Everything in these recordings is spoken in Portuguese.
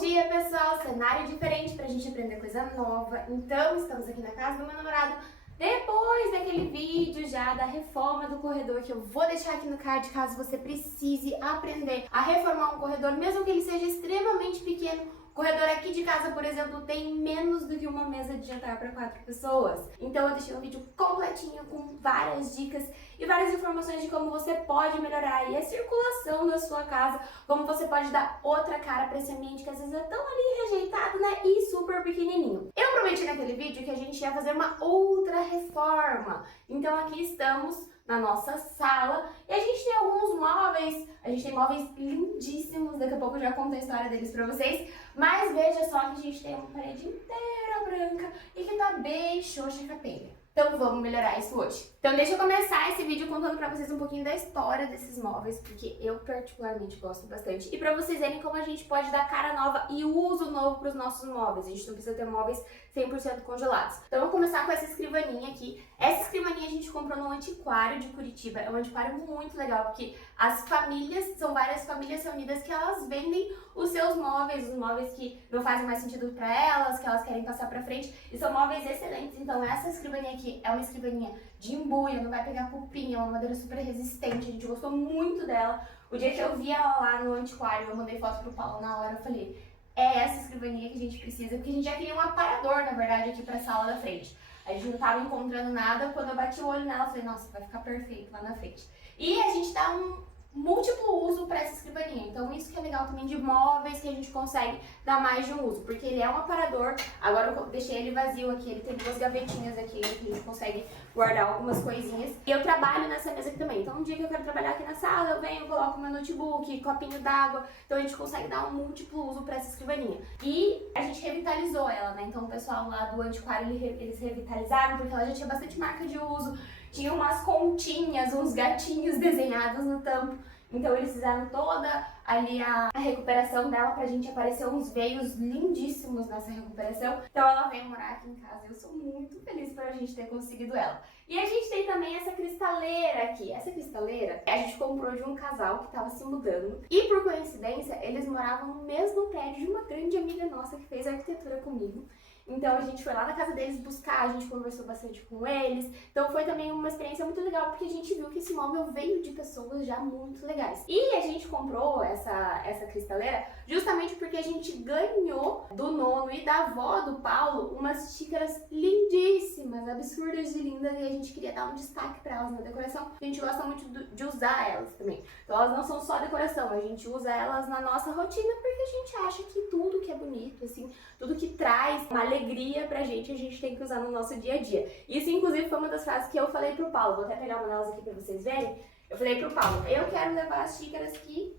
dia, pessoal! Cenário diferente pra gente aprender coisa nova. Então, estamos aqui na casa do meu namorado depois daquele vídeo já da reforma do corredor que eu vou deixar aqui no card caso você precise aprender a reformar um corredor, mesmo que ele seja extremamente pequeno. O corredor aqui de casa, por exemplo, tem menos do que uma mesa de jantar para 4 pessoas. Então eu deixei um vídeo completinho com várias dicas e várias informações de como você pode melhorar aí a circulação da sua casa, como você pode dar outra cara para esse ambiente que às vezes é tão ali rejeitado, né, e super pequenininho. Eu prometi naquele vídeo que a gente ia fazer uma outra reforma. Então aqui estamos na nossa sala e a gente tem alguns móveis, a gente tem móveis lindíssimos, daqui a pouco eu já conto a história deles pra vocês, mas veja só que a gente tem uma parede inteira branca e que tá bem xoxa e capenga. Então vamos melhorar isso hoje. Então deixa eu começar esse vídeo contando pra vocês um pouquinho da história desses móveis, porque eu particularmente gosto bastante. E pra vocês verem como a gente pode dar cara nova e uso novo pros nossos móveis. A gente não precisa ter móveis 100% congelados. Então vamos começar com essa escrivaninha aqui. Essa escrivaninha a gente comprou no Antiquário de Curitiba. É um antiquário muito legal, porque as famílias, são várias famílias reunidas que elas vendem os seus móveis, os móveis que não fazem mais sentido pra elas, que elas querem passar pra frente. E são móveis excelentes. Então essa escrivaninha aqui é uma escrivaninha de embuia, não vai pegar cupim, é uma madeira super resistente, a gente gostou muito dela. O dia que eu vi ela lá no Antiquário, eu mandei foto pro Paulo na hora, eu falei, é essa escrivaninha que a gente precisa, porque a gente já queria um aparador, na verdade, aqui pra sala da frente. A gente não tava encontrando nada, quando eu bati o olho nela, eu falei, nossa, vai ficar perfeito lá na frente. E a gente dá um múltiplo uso para essa escrivaninha, então isso que é legal também de móveis, que a gente consegue dar mais de um uso, porque ele é um aparador. Agora eu deixei ele vazio aqui, ele tem 2 gavetinhas aqui que a gente consegue guardar algumas coisinhas. E eu trabalho nessa mesa aqui também, então um dia que eu quero trabalhar aqui na sala, eu venho, coloco meu notebook, copinho d'água, então a gente consegue dar um múltiplo uso para essa escrivaninha. E a gente revitalizou ela, né, então o pessoal lá do Antiquário, eles revitalizaram, porque ela já tinha bastante marca de uso, tinha umas continhas, uns gatinhos desenhados no tampo. Então eles fizeram toda ali a recuperação dela pra gente. Aparecer uns veios lindíssimos nessa recuperação. Então ela veio morar aqui em casa. Eu sou muito feliz por a gente ter conseguido ela. E a gente tem também essa cristaleira aqui. Essa cristaleira a gente comprou de um casal que tava se mudando. E por coincidência, eles moravam no mesmo prédio de uma grande amiga nossa que fez arquitetura comigo. Então a gente foi lá na casa deles buscar, a gente conversou bastante com eles. Então foi também uma experiência muito legal, porque a gente viu que esse móvel veio de pessoas já muito legais. E a gente comprou essa cristaleira justamente porque a gente ganhou do nono e da avó do Paulo umas xícaras lindíssimas, absurdas de lindas, e a gente queria dar um destaque para elas na decoração. A gente gosta muito de usar elas também. Então elas não são só decoração, a gente usa elas na nossa rotina porque a gente acha que tudo que é bonito, assim, tudo que traz uma alegria pra gente, a gente tem que usar no nosso dia a dia. Isso, inclusive, foi uma das frases que eu falei pro Paulo. Vou até pegar uma delas aqui pra vocês verem. Eu falei pro Paulo, eu quero levar as xícaras que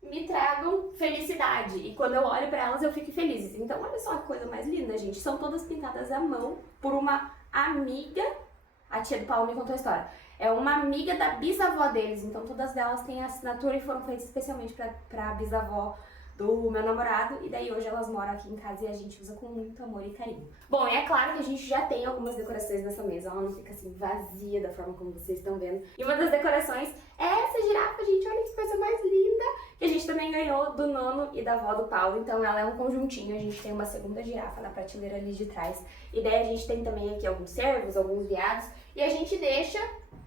me tragam felicidade. E quando eu olho pra elas, eu fico feliz. Então, olha só que coisa mais linda, gente. São todas pintadas à mão por uma amiga. A tia do Paulo me contou a história. É uma amiga da bisavó deles. Então, todas elas têm a assinatura e foram feitas especialmente pra bisavó do meu namorado, e daí hoje elas moram aqui em casa e a gente usa com muito amor e carinho. Bom, e é claro que a gente já tem algumas decorações nessa mesa, ela não fica assim vazia da forma como vocês estão vendo. E uma das decorações é essa girafa, gente, olha que coisa mais linda, que a gente também ganhou do nono e da avó do Paulo, então ela é um conjuntinho, a gente tem uma segunda girafa na prateleira ali de trás, e daí a gente tem também aqui alguns cervos, alguns veados, e a gente deixa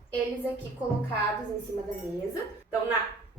eles aqui colocados em cima da mesa. Então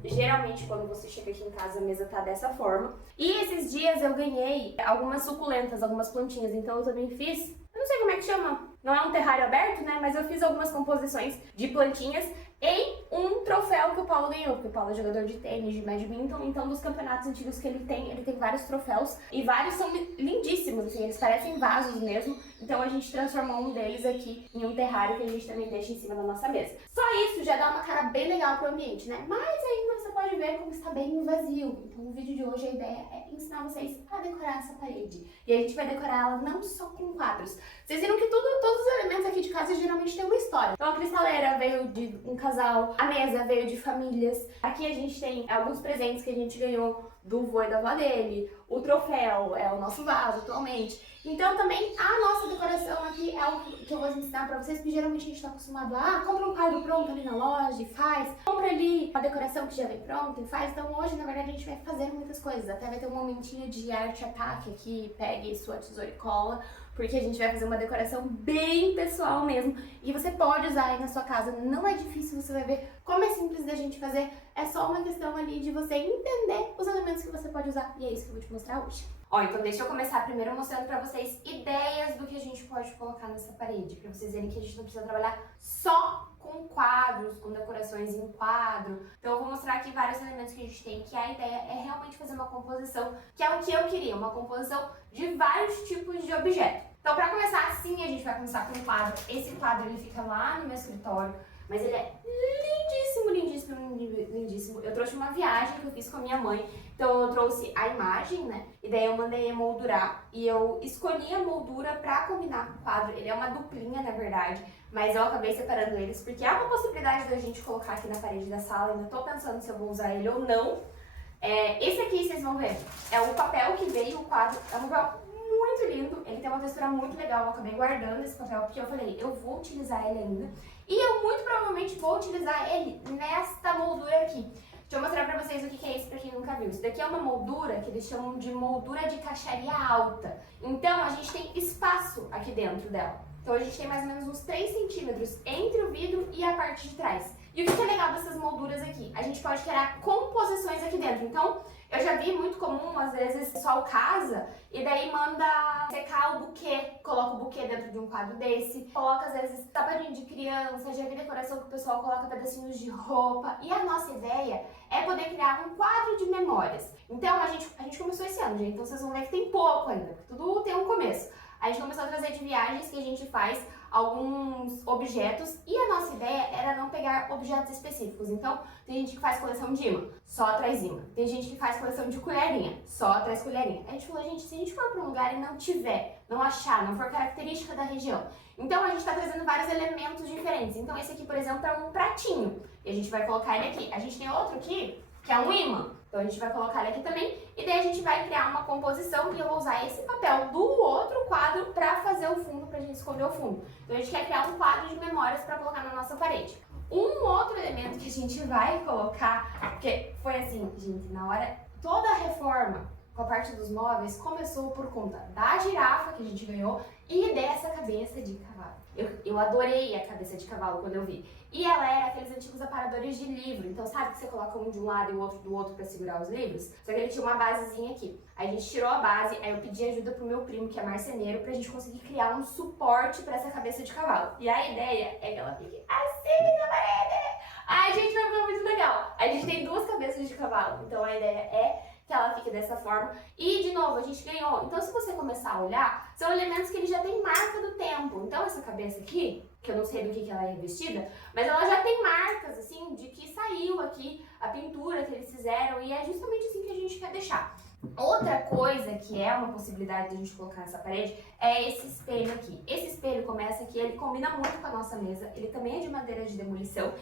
geralmente quando você chega aqui em casa a mesa tá dessa forma. E esses dias eu ganhei algumas suculentas, algumas plantinhas, então eu também fiz, eu não sei como é que chama, não é um terrário aberto, né, mas eu fiz algumas composições de plantinhas em um troféu que o Paulo ganhou, porque o Paulo é jogador de tênis, de badminton, então dos campeonatos antigos que ele tem vários troféus, e vários são lindíssimos, assim, eles parecem vasos mesmo, então a gente transformou um deles aqui em um terrário que a gente também deixa em cima da nossa mesa. Só isso já dá uma cara bem legal pro ambiente, né, mas ainda você pode ver como está bem vazio. Então o vídeo de hoje, a ideia é ensinar vocês a decorar essa parede, e a gente vai decorar ela não só com quadros. Vocês viram que todos os elementos aqui de casa geralmente têm uma história. Então a cristaleira veio de um casal, a mesa veio de famílias. Aqui a gente tem alguns presentes que a gente ganhou do vô e da avó dele. O troféu é o nosso vaso atualmente. Então também a nossa decoração aqui é o que eu vou ensinar pra vocês, porque geralmente a gente tá acostumado a compra um quadro pronto ali na loja e faz, compra ali a decoração que já vem pronta e faz. Então hoje, na verdade, a gente vai fazer muitas coisas, até vai ter um momentinho de arte-ataque aqui, pegue sua tesoura e cola, porque a gente vai fazer uma decoração bem pessoal mesmo, e você pode usar aí na sua casa, não é difícil, você vai ver como é simples da gente fazer, é só uma questão ali de você entender os elementos que você pode usar, e é isso que eu vou te mostrar hoje. Ó, então deixa eu começar primeiro mostrando pra vocês ideias do que a gente pode colocar nessa parede, pra vocês verem que a gente não precisa trabalhar só com quadros, com decorações em quadro. Então eu vou mostrar aqui vários elementos que a gente tem, que a ideia é realmente fazer uma composição, que é o que eu queria, uma composição de vários tipos de objetos. Então pra começar assim, a gente vai começar com um quadro. Esse quadro ele fica lá no meu escritório, mas ele é lindíssimo, lindíssimo, lindíssimo. Eu trouxe uma viagem que eu fiz com a minha mãe, então eu trouxe a imagem, né? E daí eu mandei emoldurar e eu escolhi a moldura pra combinar com o quadro. Ele é uma duplinha, na verdade, mas eu acabei separando eles porque há uma possibilidade da gente colocar aqui na parede da sala. Ainda tô pensando se eu vou usar ele ou não. Esse aqui, vocês vão ver, é o papel que veio o quadro, é um papel muito lindo, ele tem uma textura muito legal. Eu acabei guardando esse papel porque eu falei, eu vou utilizar ele ainda. E eu muito provavelmente vou utilizar ele nesta moldura aqui. Deixa eu mostrar pra vocês o que é isso pra quem nunca viu. Isso daqui é uma moldura que eles chamam de moldura de caixaria alta. Então a gente tem espaço aqui dentro dela. Então a gente tem mais ou menos uns 3 centímetros entre o vidro e a parte de trás. E o que é legal dessas molduras aqui? A gente pode criar composições aqui dentro. Então, eu já vi muito comum, às vezes, o pessoal casa e daí manda secar o buquê, coloca o buquê dentro de um quadro desse, coloca, às vezes, tapadinho de criança, já vi decoração que o pessoal coloca pedacinhos de roupa. E a nossa ideia é poder criar um quadro de memórias. Então, a gente começou esse ano, gente, então vocês vão ver que tem pouco ainda, porque tudo tem um começo. A gente começou a trazer de viagens que a gente faz alguns objetos e a nossa ideia era não pegar objetos específicos. Então, tem gente que faz coleção de imã, só traz imã. Tem gente que faz coleção de colherinha, só traz colherinha. A gente falou, gente, se a gente for para um lugar e não tiver, não achar, não for característica da região, então a gente está trazendo vários elementos diferentes. Então esse aqui, por exemplo, é um pratinho e a gente vai colocar ele aqui. A gente tem outro aqui que é um imã. Então a gente vai colocar ele aqui também e daí a gente vai criar uma composição e eu vou usar esse papel do outro quadro para fazer o fundo, pra gente esconder o fundo. Então a gente quer criar um quadro de memórias para colocar na nossa parede. Um outro elemento que a gente vai colocar, porque foi assim, gente, na hora, toda a reforma com a parte dos móveis começou por conta da girafa que a gente ganhou e dessa cabeça de cavalo. Eu adorei a cabeça de cavalo quando eu vi. E ela era aqueles antigos aparadores de livro. Então sabe que você coloca um de um lado e o outro do outro para segurar os livros? Só que ele tinha uma basezinha aqui. Aí a gente tirou a base, aí eu pedi ajuda pro meu primo, que é marceneiro, pra gente conseguir criar um suporte para essa cabeça de cavalo. E a ideia é que ela fique assim na parede. Ai, gente, vai ficar muito legal. A gente tem 2 cabeças de cavalo, então a ideia é que ela fique dessa forma. E, de novo, a gente ganhou. Então, se você começar a olhar, são elementos que ele já tem marca do tempo. Então, essa cabeça aqui, que eu não sei do que ela é revestida, mas ela já tem marcas, assim, de que saiu aqui a pintura que eles fizeram. E é justamente assim que a gente quer deixar. Outra coisa que é uma possibilidade de a gente colocar nessa parede é esse espelho aqui. Esse espelho começa aqui, ele combina muito com a nossa mesa. Ele também é de madeira de demolição.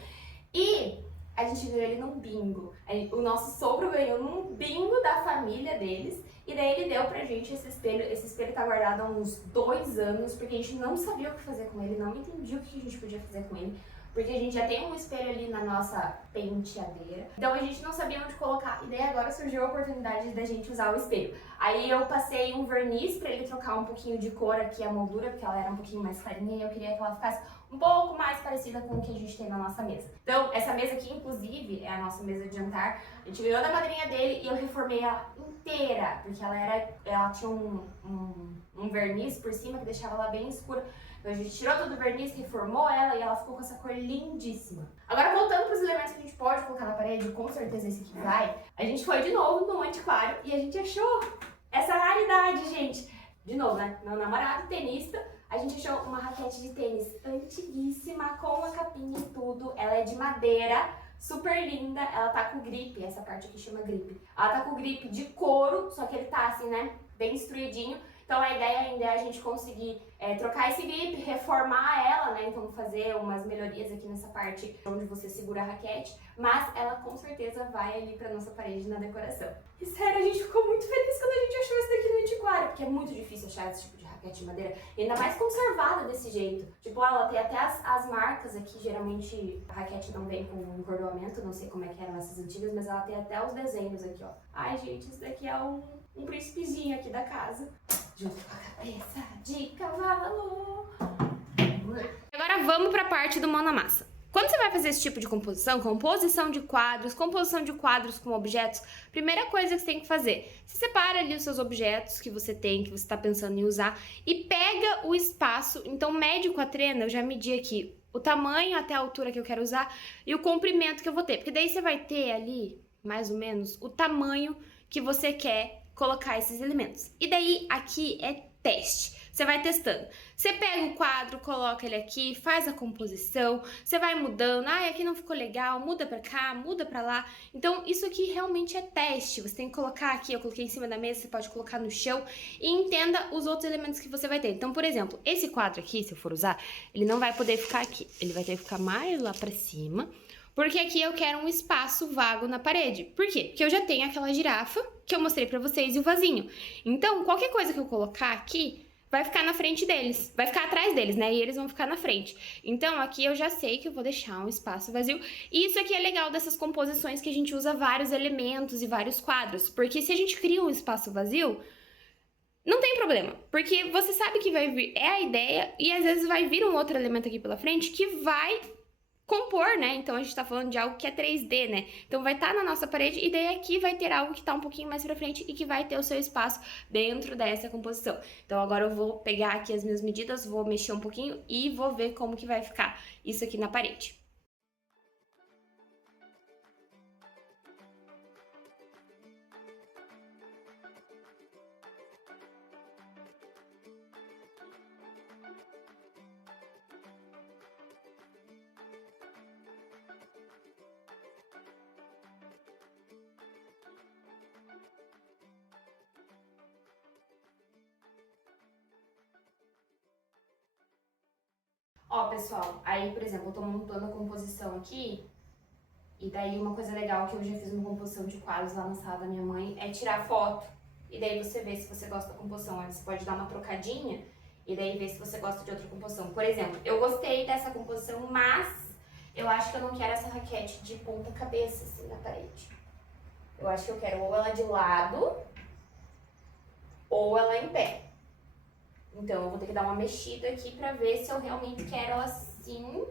E a gente ganhou ele num bingo. O nosso sogro ganhou num bingo da família deles. E daí ele deu pra gente esse espelho. Esse espelho tá guardado há uns 2 anos, porque a gente não sabia o que fazer com ele, não entendia o que a gente podia fazer com ele. Porque a gente já tem um espelho ali na nossa penteadeira. Então a gente não sabia onde colocar. E daí agora surgiu a oportunidade da gente usar o espelho. Aí eu passei um verniz pra ele trocar um pouquinho de cor aqui a moldura, porque ela era um pouquinho mais clarinha e eu queria que ela ficasse um pouco mais parecida com o que a gente tem na nossa mesa. Então, essa mesa aqui, inclusive, é a nossa mesa de jantar. A gente ganhou da madrinha dele e eu reformei ela inteira, porque ela tinha um verniz por cima que deixava ela bem escura. Então a gente tirou todo o verniz, reformou ela e ela ficou com essa cor lindíssima. Agora, voltando para os elementos que a gente pode colocar na parede, com certeza esse aqui vai, a gente foi de novo no antiquário e a gente achou essa raridade, gente. De novo, né? Meu namorado, tenista, a gente achou uma raquete de tênis antiguíssima, com a capinha e tudo. Ela é de madeira, super linda. Ela tá com gripe, essa parte aqui chama gripe. Ela tá com gripe de couro, só que ele tá assim, né? Bem destruidinho. Então a ideia ainda é a gente conseguir trocar esse grip, reformar ela, né? Então fazer umas melhorias aqui nessa parte onde você segura a raquete. Mas ela com certeza vai ali pra nossa parede na decoração. E sério, a gente ficou muito feliz quando a gente achou isso daqui no antiquário, porque é muito difícil achar esse tipo de raquete de madeira, e ainda mais conservada desse jeito. Tipo, ela tem até as marcas aqui, geralmente a raquete não vem com encordoamento, não sei como é que eram essas antigas, mas ela tem até os desenhos aqui, ó. Ai, gente, isso daqui é um príncipezinho aqui da casa, junto com a cabeça de cavalo. Agora vamos pra parte do mão na massa. Quando você vai fazer esse tipo de composição de quadros com objetos, primeira coisa que você tem que fazer, você separa ali os seus objetos que você tem, que você está pensando em usar, e pega o espaço, então mede com a trena, eu já medi aqui o tamanho até a altura que eu quero usar e o comprimento que eu vou ter, porque daí você vai ter ali, mais ou menos, o tamanho que você quer colocar esses elementos. E daí aqui é teste. Você vai testando. Você pega o quadro, coloca ele aqui, faz a composição, você vai mudando. Ah, aqui não ficou legal, muda pra cá, muda pra lá. Então, isso aqui realmente é teste. Você tem que colocar aqui, eu coloquei em cima da mesa, você pode colocar no chão e entenda os outros elementos que você vai ter. Então, por exemplo, esse quadro aqui, se eu for usar, ele não vai poder ficar aqui. Ele vai ter que ficar mais lá pra cima. Porque aqui eu quero um espaço vago na parede. Por quê? Porque eu já tenho aquela girafa que eu mostrei pra vocês e o vasinho. Então, qualquer coisa que eu colocar aqui vai ficar na frente deles, vai ficar atrás deles, né? E eles vão ficar na frente. Então, aqui eu já sei que eu vou deixar um espaço vazio. E isso aqui é legal dessas composições que a gente usa vários elementos e vários quadros. Porque se a gente cria um espaço vazio, não tem problema, porque você sabe que vai vir, é a ideia, e às vezes vai vir um outro elemento aqui pela frente que vai compor, né? Então a gente tá falando de algo que é 3D, né? Então vai estar na nossa parede e daí aqui vai ter algo que tá um pouquinho mais pra frente e que vai ter o seu espaço dentro dessa composição. Então agora eu vou pegar aqui as minhas medidas, vou mexer um pouquinho e vou ver como que vai ficar isso aqui na parede. Ó, pessoal, aí, por exemplo, eu tô montando a composição aqui, e daí uma coisa legal que eu já fiz uma composição de quadros lá na sala da minha mãe é tirar foto, e daí você vê se você gosta da composição. Aí você pode dar uma trocadinha, e daí ver se você gosta de outra composição. Por exemplo, eu gostei dessa composição, mas eu acho que eu não quero essa raquete de ponta cabeça, assim, na parede. Eu acho que eu quero ou ela de lado, ou ela em pé. Então, eu vou ter que dar uma mexida aqui pra ver se eu realmente quero ela assim,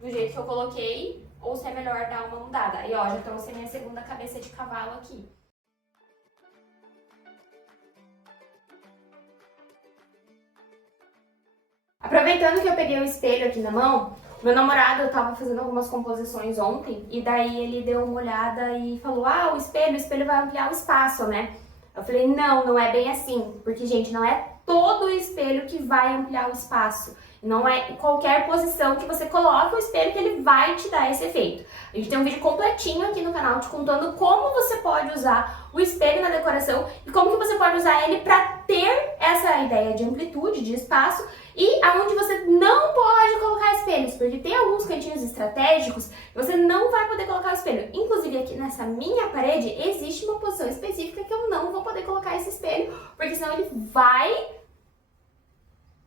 do jeito que eu coloquei, ou se é melhor dar uma mudada. Aí, ó, já trouxe a minha segunda cabeça de cavalo aqui. Aproveitando que eu peguei o espelho aqui na mão, meu namorado, eu tava fazendo algumas composições ontem, e daí ele deu uma olhada e falou, ah, o espelho vai ampliar o espaço, né? Eu falei, não, não é bem assim, porque, gente, não é todo o espelho que vai ampliar o espaço. Não é em qualquer posição que você coloca o espelho que ele vai te dar esse efeito. A gente tem um vídeo completinho aqui no canal te contando como você pode usar o espelho na decoração e como que você pode usar ele para ter essa ideia de amplitude, de espaço, e aonde você não pode colocar espelhos, porque tem alguns cantinhos estratégicos que você não vai poder colocar o espelho. Inclusive aqui nessa minha parede existe uma posição específica que eu não vou poder colocar esse espelho, porque senão ele vai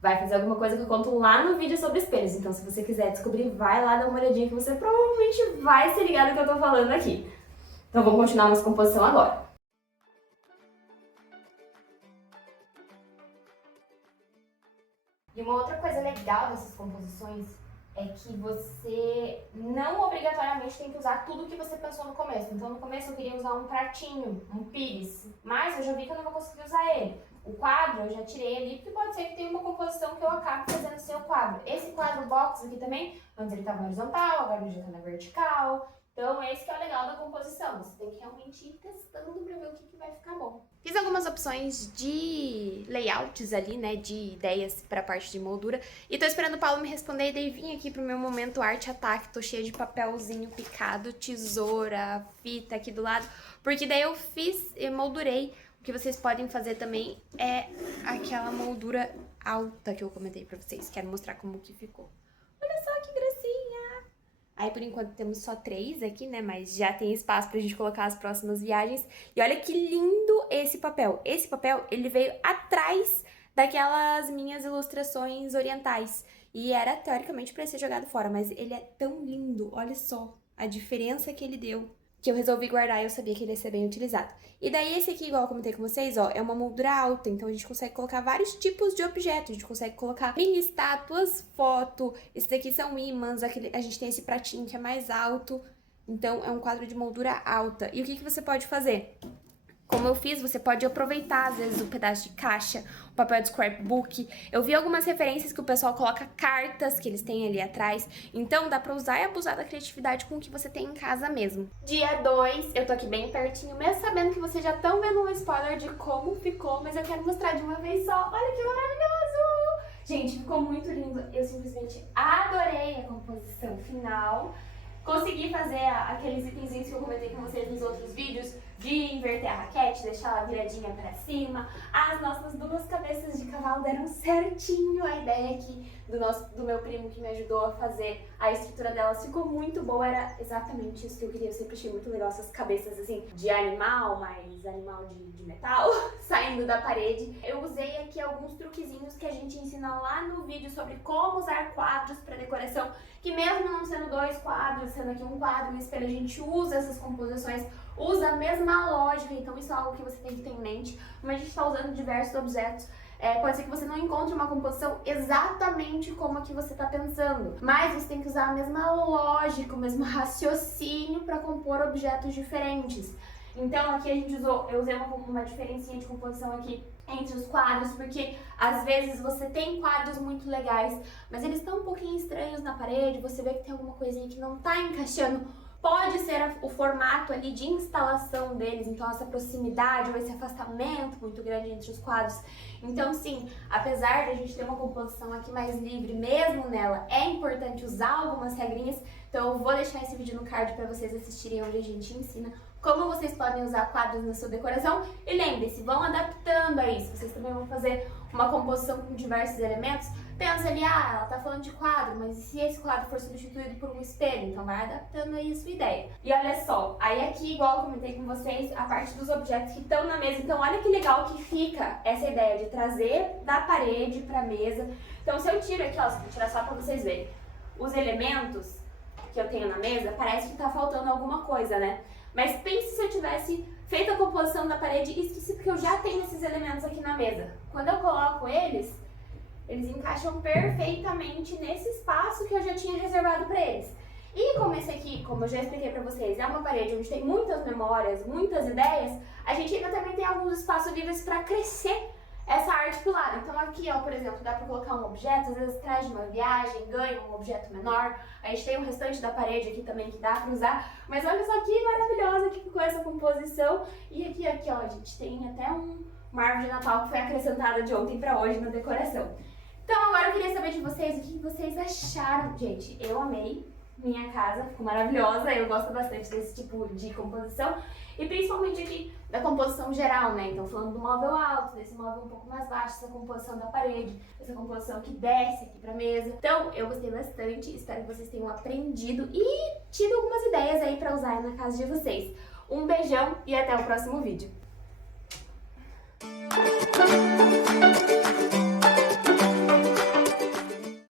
fazer alguma coisa que eu conto lá no vídeo sobre espelhos. Então, se você quiser descobrir, vai lá dar uma olhadinha que você provavelmente vai se ligar no que eu tô falando aqui. Então, vamos continuar nossa composição agora. E uma outra coisa legal dessas composições é que você não obrigatoriamente tem que usar tudo que você pensou no começo. Então, no começo eu queria usar um pratinho, um pires, mas eu já vi que eu não vou conseguir usar ele. O quadro eu já tirei ali, porque pode ser que tenha uma composição que eu acabe fazendo sem o quadro. Esse quadro box aqui também, antes ele estava na horizontal, agora ele já está na vertical. Então, esse que é o legal da composição. Você tem que realmente ir testando pra ver o que vai ficar bom. Fiz algumas opções de layouts ali, né, de ideias pra parte de moldura. E tô esperando o Paulo me responder e daí vim aqui pro meu momento arte ataque. Tô cheia de papelzinho picado, tesoura, fita aqui do lado. Porque daí eu moldurei. O que vocês podem fazer também é aquela moldura alta que eu comentei pra vocês. Quero mostrar como que ficou. Olha só que gracinha! Aí, por enquanto, temos só 3 aqui, né? Mas já tem espaço pra gente colocar as próximas viagens. E olha que lindo esse papel. Esse papel, ele veio atrás daquelas minhas ilustrações orientais. E era, teoricamente, pra ser jogado fora. Mas ele é tão lindo. Olha só a diferença que ele deu, que eu resolvi guardar e eu sabia que ele ia ser bem utilizado. E daí esse aqui, igual eu comentei com vocês, ó, é uma moldura alta, então a gente consegue colocar vários tipos de objetos. A gente consegue colocar mini estátuas, foto, esses daqui são ímãs, a gente tem esse pratinho que é mais alto, então é um quadro de moldura alta. E o que você pode fazer? Como eu fiz, você pode aproveitar, às vezes, um pedaço de caixa, um papel de scrapbook. Eu vi algumas referências que o pessoal coloca cartas que eles têm ali atrás. Então, dá pra usar e abusar da criatividade com o que você tem em casa mesmo. Dia 2, eu tô aqui bem pertinho, mesmo sabendo que vocês já estão vendo um spoiler de como ficou, mas eu quero mostrar de uma vez só. Olha que maravilhoso! Gente, ficou muito lindo. Eu simplesmente adorei a composição final. Consegui fazer aqueles itenzinhos que eu comentei com vocês nos outros vídeos, de inverter a raquete, deixar ela viradinha pra cima. As nossas 2 cabeças de cavalo deram certinho. A ideia aqui do meu primo que me ajudou a fazer a estrutura delas ficou muito boa. Era exatamente isso que eu queria. Eu sempre achei muito legal essas cabeças assim de animal, mas animal de metal, saindo da parede. Eu usei aqui alguns truquezinhos que a gente ensina lá no vídeo sobre como usar quadros para decoração, que mesmo não sendo 2 quadros, sendo aqui um quadro e um espelho, a gente usa essas composições, usa a mesma lógica, então isso é algo que você tem que ter em mente. Como a gente está usando diversos objetos, pode ser que você não encontre uma composição exatamente como a que você está pensando, mas você tem que usar a mesma lógica, o mesmo raciocínio para compor objetos diferentes. Então aqui eu usei uma diferencinha de composição aqui entre os quadros, porque às vezes você tem quadros muito legais, mas eles estão um pouquinho estranhos na parede, você vê que tem alguma coisinha que não está encaixando. Pode ser o formato ali de instalação deles, então essa proximidade ou esse afastamento muito grande entre os quadros. Então sim, apesar de a gente ter uma composição aqui mais livre, mesmo nela, é importante usar algumas regrinhas. Então eu vou deixar esse vídeo no card para vocês assistirem, onde a gente ensina como vocês podem usar quadros na sua decoração. E lembre-se, vão adaptando a isso. Vocês também vão fazer uma composição com diversos elementos. Pensa ali, ela tá falando de quadro, mas e se esse quadro for substituído por um espelho? Então vai adaptando aí a sua ideia. E olha só, aí aqui, igual eu comentei com vocês, a parte dos objetos que estão na mesa. Então olha que legal que fica essa ideia de trazer da parede pra mesa. Então se eu tiro aqui, ó, vou tirar só pra vocês verem, os elementos que eu tenho na mesa, parece que tá faltando alguma coisa, né? Mas pense se eu tivesse feito a composição da parede e esqueci, porque eu já tenho esses elementos aqui na mesa. Quando eu coloco eles encaixam perfeitamente nesse espaço que eu já tinha reservado para eles. E como esse aqui, como eu já expliquei para vocês, é uma parede onde tem muitas memórias, muitas ideias, a gente ainda também tem alguns espaços livres para crescer essa arte pro lado. Então aqui, ó, por exemplo, dá pra colocar um objeto, às vezes traz de uma viagem, ganha um objeto menor. A gente tem o restante da parede aqui também que dá pra usar. Mas olha só que maravilhosa que ficou essa composição. E aqui, ó, a gente tem até uma árvore de Natal que foi acrescentada de ontem pra hoje na decoração. Então agora eu queria saber de vocês o que vocês acharam. Gente, eu amei. Minha casa ficou maravilhosa, eu gosto bastante desse tipo de composição e principalmente aqui da composição geral, né? Então falando do móvel alto, desse móvel um pouco mais baixo, essa composição da parede, essa composição que desce aqui pra mesa. Então eu gostei bastante, espero que vocês tenham aprendido e tido algumas ideias aí pra usar na casa de vocês. Um beijão e até o próximo vídeo.